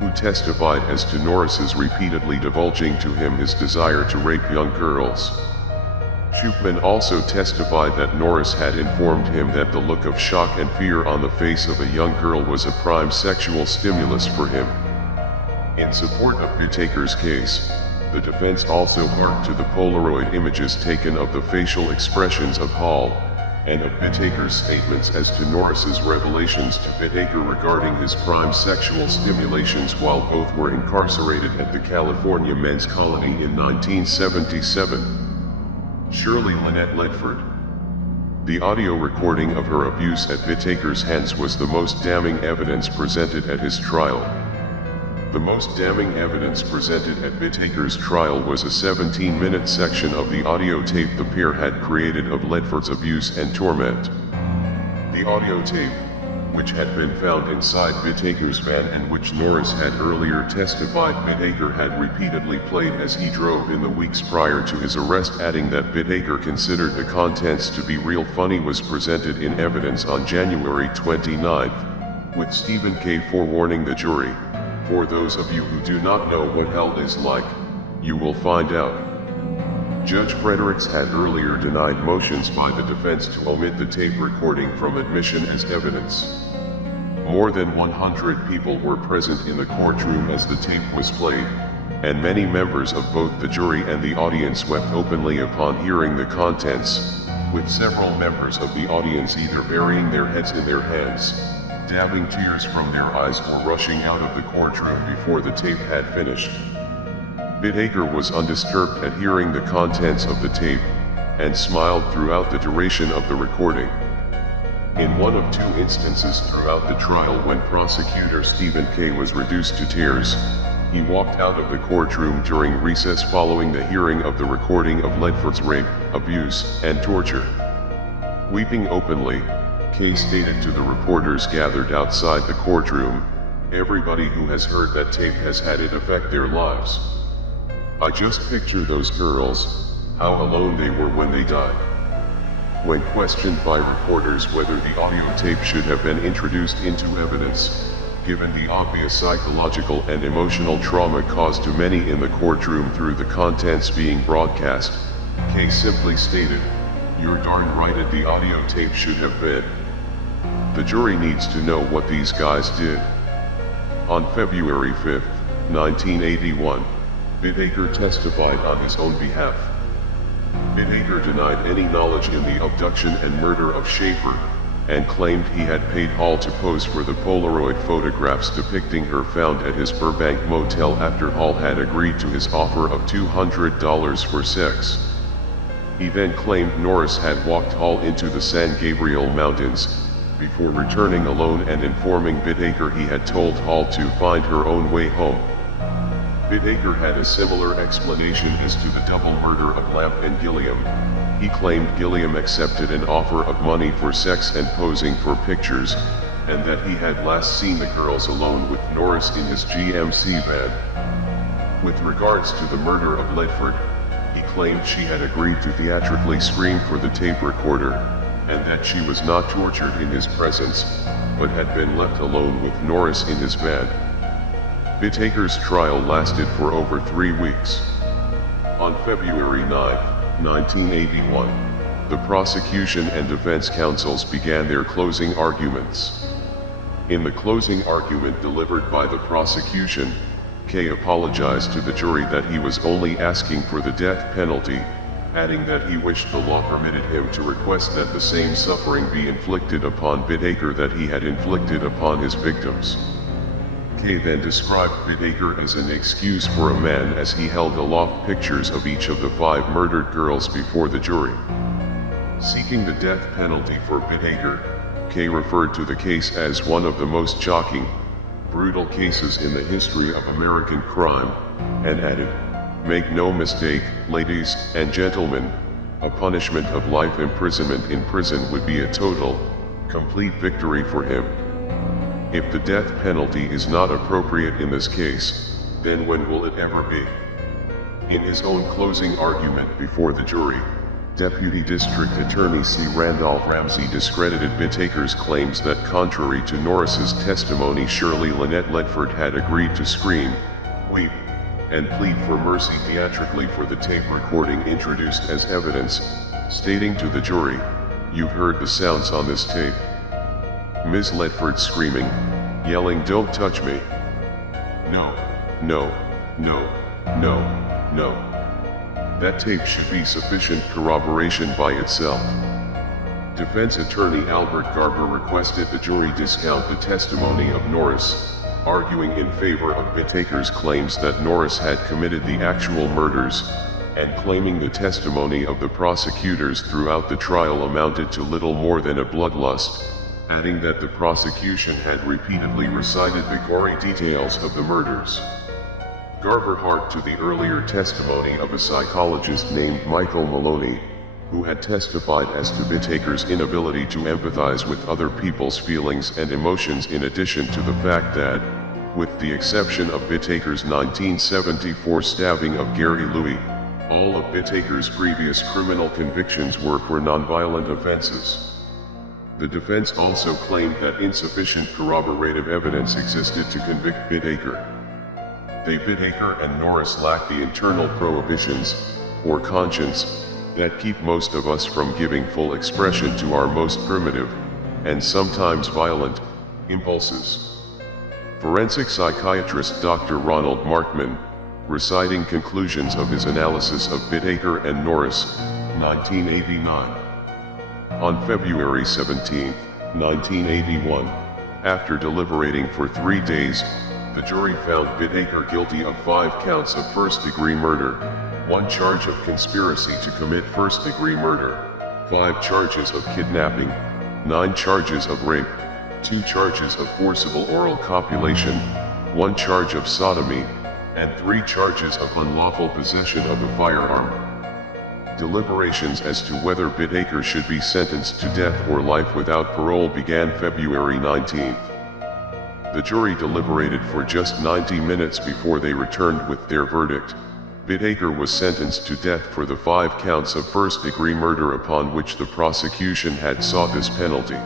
who testified as to Norris's repeatedly divulging to him his desire to rape young girls. Shupman also testified that Norris had informed him that the look of shock and fear on the face of a young girl was a prime sexual stimulus for him. In support of Bittaker's case, the defense also harked to the Polaroid images taken of the facial expressions of Hall, and of Bittaker's statements as to Norris's revelations to Bittaker regarding his prime sexual stimulations while both were incarcerated at the California Men's Colony in 1977. Shirley Lynette Ledford. The audio recording of her abuse at Bittaker's hands was the most damning evidence presented at his trial. The most damning evidence presented at Bittaker's trial was a 17-minute section of the audio tape the pair had created of Ledford's abuse and torment. The audio tape, which had been found inside Bittaker's van and which Norris had earlier testified Bittaker had repeatedly played as he drove in the weeks prior to his arrest, adding that Bittaker considered the contents to be real funny, was presented in evidence on January 29, with Stephen K. forewarning the jury, "For those of you who do not know what hell is like, you will find out." Judge Fredericks had earlier denied motions by the defense to omit the tape recording from admission as evidence. More than 100 people were present in the courtroom as the tape was played, and many members of both the jury and the audience wept openly upon hearing the contents, with several members of the audience either burying their heads in their hands, dabbing tears from their eyes, or rushing out of the courtroom before the tape had finished. Bittaker was undisturbed at hearing the contents of the tape, and smiled throughout the duration of the recording. In one of two instances throughout the trial when prosecutor Stephen K. was reduced to tears, he walked out of the courtroom during recess following the hearing of the recording of Ledford's rape, abuse, and torture. Weeping openly, K. stated to the reporters gathered outside the courtroom, "Everybody who has heard that tape has had it affect their lives. I just picture those girls, how alone they were when they died." When questioned by reporters whether the audio tape should have been introduced into evidence, given the obvious psychological and emotional trauma caused to many in the courtroom through the contents being broadcast, K. simply stated, "You're darn right, the audio tape should have been. The jury needs to know what these guys did." On February 5, 1981, Bittaker testified on his own behalf. Bittaker denied any knowledge in the abduction and murder of Schaefer, and claimed he had paid Hall to pose for the Polaroid photographs depicting her found at his Burbank motel after Hall had agreed to his offer of $200 for sex. He then claimed Norris had walked Hall into the San Gabriel Mountains, before returning alone and informing Bittaker he had told Hall to find her own way home. Bittaker had a similar explanation as to the double murder of Lamp and Gilliam. He claimed Gilliam accepted an offer of money for sex and posing for pictures, and that he had last seen the girls alone with Norris in his GMC van. With regards to the murder of Ledford, he claimed she had agreed to theatrically scream for the tape recorder, and that she was not tortured in his presence, but had been left alone with Norris in his van. Bittaker's trial lasted for over 3 weeks. On February 9, 1981, the prosecution and defense counsels began their closing arguments. In the closing argument delivered by the prosecution, Kay apologized to the jury that he was only asking for the death penalty, adding that he wished the law permitted him to request that the same suffering be inflicted upon Bittaker that he had inflicted upon his victims. Kay then described Bittaker as an excuse for a man as he held aloft pictures of each of the 5 murdered girls before the jury. Seeking the death penalty for Bittaker, Kay referred to the case as one of the most shocking, brutal cases in the history of American crime, and added, "Make no mistake, ladies and gentlemen, a punishment of life imprisonment in prison would be a total, complete victory for him. If the death penalty is not appropriate in this case, then when will it ever be?" In his own closing argument before the jury, Deputy District Attorney C. Randolph Ramsey discredited Bittaker's claims that contrary to Norris's testimony, Shirley Lynette Ledford had agreed to scream, weep, and plead for mercy theatrically for the tape recording introduced as evidence, stating to the jury, "You've heard the sounds on this tape. Ms. Ledford screaming, yelling, 'Don't touch me. No, no, no, no, no.' That tape should be sufficient corroboration by itself." Defense attorney Albert Garber requested the jury discount the testimony of Norris, arguing in favor of Bittaker's claims that Norris had committed the actual murders, and claiming the testimony of the prosecutors throughout the trial amounted to little more than a bloodlust, adding that the prosecution had repeatedly recited the gory details of the murders. Garber harked to the earlier testimony of a psychologist named Michael Maloney, who had testified as to Bittaker's inability to empathize with other people's feelings and emotions, in addition to the fact that, with the exception of Bittaker's 1974 stabbing of Gary Louis, all of Bittaker's previous criminal convictions were for nonviolent offenses. The defense also claimed that insufficient corroborative evidence existed to convict Bittaker. They, Bittaker and Norris, lacked the internal prohibitions, or conscience, that keep most of us from giving full expression to our most primitive, and sometimes violent, impulses. Forensic psychiatrist Dr. Ronald Markman, reciting conclusions of his analysis of Bittaker and Norris, 1989. On February 17, 1981, after deliberating for 3 days, the jury found Bittaker guilty of 5 counts of first-degree murder, 1 charge of conspiracy to commit first-degree murder, 5 charges of kidnapping, 9 charges of rape, 2 charges of forcible oral copulation, 1 charge of sodomy, and 3 charges of unlawful possession of a firearm. Deliberations as to whether Bittaker should be sentenced to death or life without parole began February 19. The jury deliberated for just 90 minutes before they returned with their verdict. Bittaker was sentenced to death for the 5 counts of first-degree murder upon which the prosecution had sought this penalty.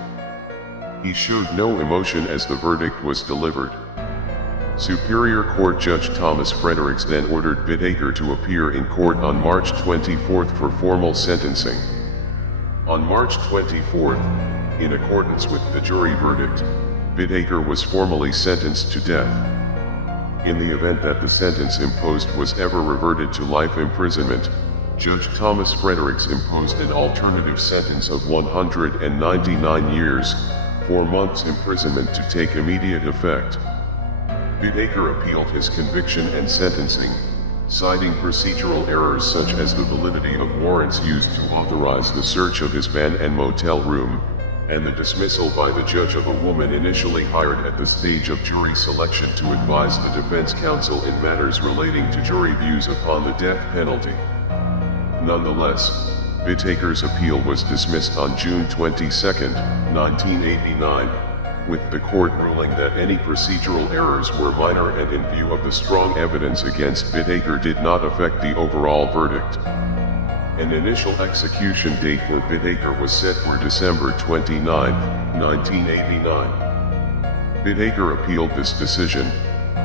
He showed no emotion as the verdict was delivered. Superior Court Judge Thomas Fredericks then ordered Bittaker to appear in court on March 24 for formal sentencing. On March 24, in accordance with the jury verdict, Bittaker was formally sentenced to death. In the event that the sentence imposed was ever reverted to life imprisonment, Judge Thomas Fredericks imposed an alternative sentence of 199 years, 4 months imprisonment to take immediate effect. Bittaker appealed his conviction and sentencing, citing procedural errors such as the validity of warrants used to authorize the search of his van and motel room, and the dismissal by the judge of a woman initially hired at the stage of jury selection to advise the defense counsel in matters relating to jury views upon the death penalty. Nonetheless, Bittaker's appeal was dismissed on June 22, 1989, with the court ruling that any procedural errors were minor and in view of the strong evidence against Bittaker did not affect the overall verdict. An initial execution date for Bittaker was set for December 29, 1989. Bittaker appealed this decision,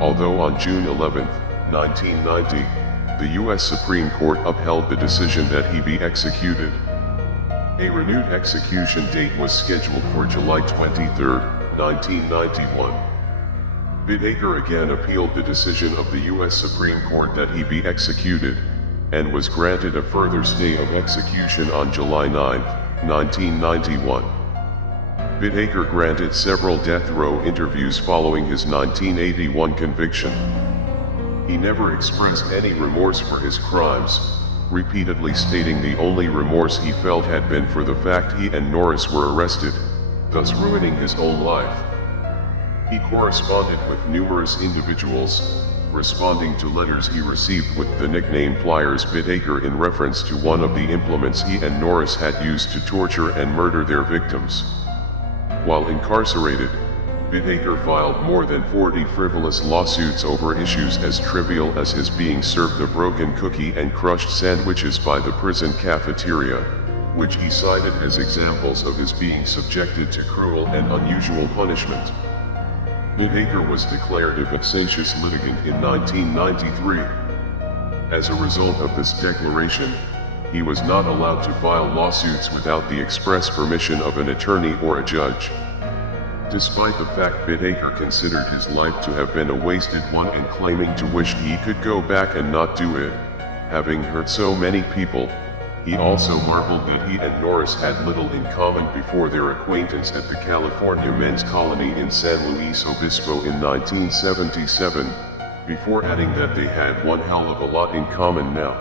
although on June 11, 1990, the U.S. Supreme Court upheld the decision that he be executed. A renewed execution date was scheduled for July 23, 1991. Bittaker again appealed the decision of the U.S. Supreme Court that he be executed, and was granted a further stay of execution on July 9, 1991. Bittaker granted several death row interviews following his 1981 conviction. He never expressed any remorse for his crimes, repeatedly stating the only remorse he felt had been for the fact he and Norris were arrested, thus ruining his own life. He corresponded with numerous individuals, responding to letters he received with the nickname Pliers Bittaker in reference to one of the implements he and Norris had used to torture and murder their victims. While incarcerated, Bittaker filed more than 40 frivolous lawsuits over issues as trivial as his being served a broken cookie and crushed sandwiches by the prison cafeteria, which he cited as examples of his being subjected to cruel and unusual punishment. Bittaker was declared a vexatious litigant in 1993. As a result of this declaration, he was not allowed to file lawsuits without the express permission of an attorney or a judge. Despite the fact Bittaker considered his life to have been a wasted one and claiming to wish he could go back and not do it, having hurt so many people, he also marveled that he and Norris had little in common before their acquaintance at the California men's colony in San Luis Obispo in 1977, before adding that they had one hell of a lot in common now.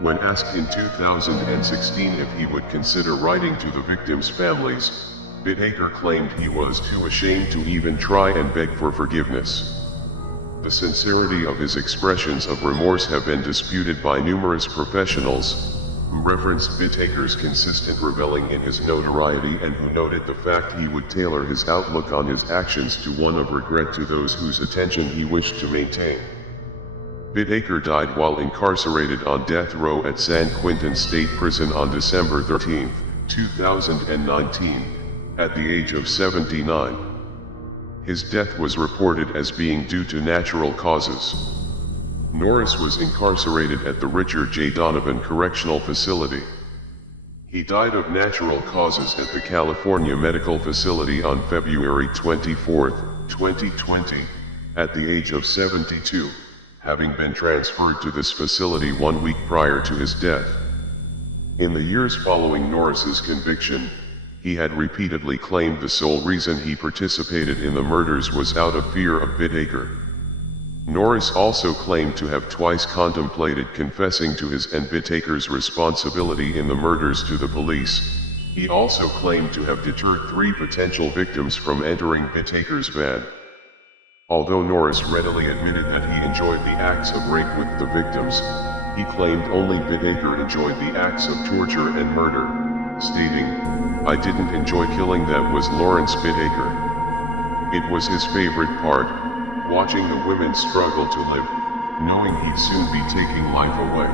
When asked in 2016 if he would consider writing to the victims' families, Bittaker claimed he was too ashamed to even try and beg for forgiveness. The sincerity of his expressions of remorse have been disputed by numerous professionals, who referenced Bittaker's consistent reveling in his notoriety and who noted the fact he would tailor his outlook on his actions to one of regret to those whose attention he wished to maintain. Bittaker died while incarcerated on death row at San Quentin State Prison on December 13, 2019, at the age of 79. His death was reported as being due to natural causes. Norris was incarcerated at the Richard J. Donovan Correctional Facility. He died of natural causes at the California Medical Facility on February 24, 2020, at the age of 72, having been transferred to this facility 1 week prior to his death. In the years following Norris's conviction, he had repeatedly claimed the sole reason he participated in the murders was out of fear of Bittaker. Norris also claimed to have twice contemplated confessing to his and Bittaker's responsibility in the murders to the police. He also claimed to have deterred 3 potential victims from entering Bittaker's van. Although Norris readily admitted that he enjoyed the acts of rape with the victims, he claimed only Bittaker enjoyed the acts of torture and murder, stating, "I didn't enjoy killing, that was Lawrence Bittaker. It was his favorite part, watching the women struggle to live, knowing he'd soon be taking life away."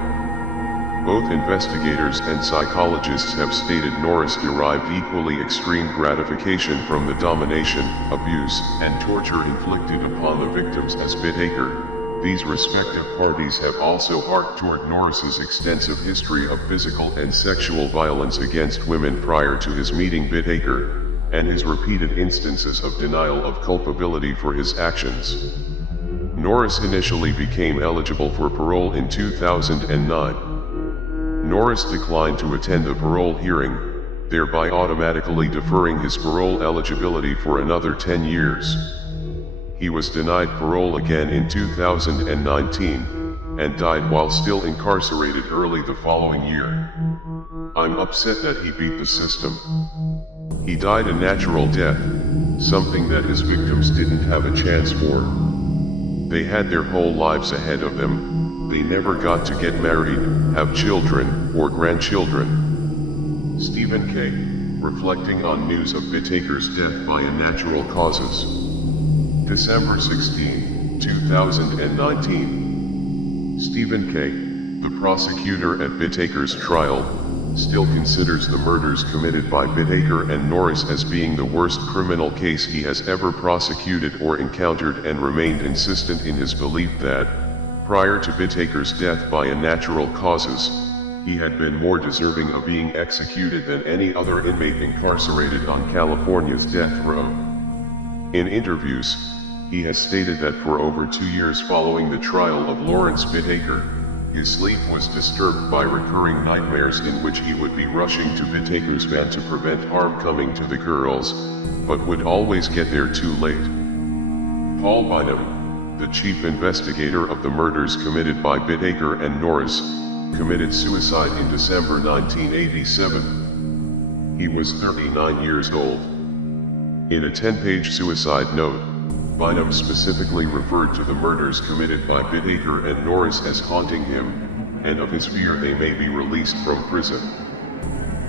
Both investigators and psychologists have stated Norris derived equally extreme gratification from the domination, abuse, and torture inflicted upon the victims as Bittaker. These respective parties have also harked toward Norris's extensive history of physical and sexual violence against women prior to his meeting Bittaker, and his repeated instances of denial of culpability for his actions. Norris initially became eligible for parole in 2009. Norris declined to attend the parole hearing, thereby automatically deferring his parole eligibility for another 10 years. He was denied parole again in 2019, and died while still incarcerated early the following year. "I'm upset that he beat the system. He died a natural death, something that his victims didn't have a chance for. They had their whole lives ahead of them. They never got to get married, have children, or grandchildren." Stephen K. reflecting on news of Bittaker's death by unnatural causes. December 16, 2019. Stephen K., the prosecutor at Bittaker's trial, still considers the murders committed by Bittaker and Norris as being the worst criminal case he has ever prosecuted or encountered, and remained insistent in his belief that, prior to Bittaker's death by unnatural causes, he had been more deserving of being executed than any other inmate incarcerated on California's death row. In interviews, he has stated that for over 2 years following the trial of Lawrence Bittaker, his sleep was disturbed by recurring nightmares in which he would be rushing to Bittaker's van to prevent harm coming to the girls, but would always get there too late. Paul Bynum, the chief investigator of the murders committed by Bittaker and Norris, committed suicide in December 1987. He was 39 years old. In a 10-page suicide note, Bynum specifically referred to the murders committed by Bittaker and Norris as haunting him, and of his fear they may be released from prison.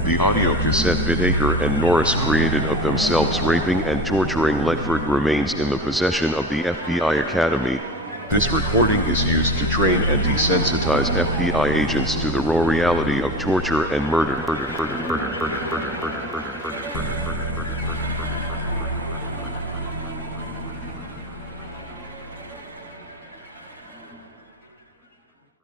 The audio cassette Bittaker and Norris created of themselves raping and torturing Ledford remains in the possession of the FBI Academy. This recording is used to train and desensitize FBI agents to the raw reality of torture and murder.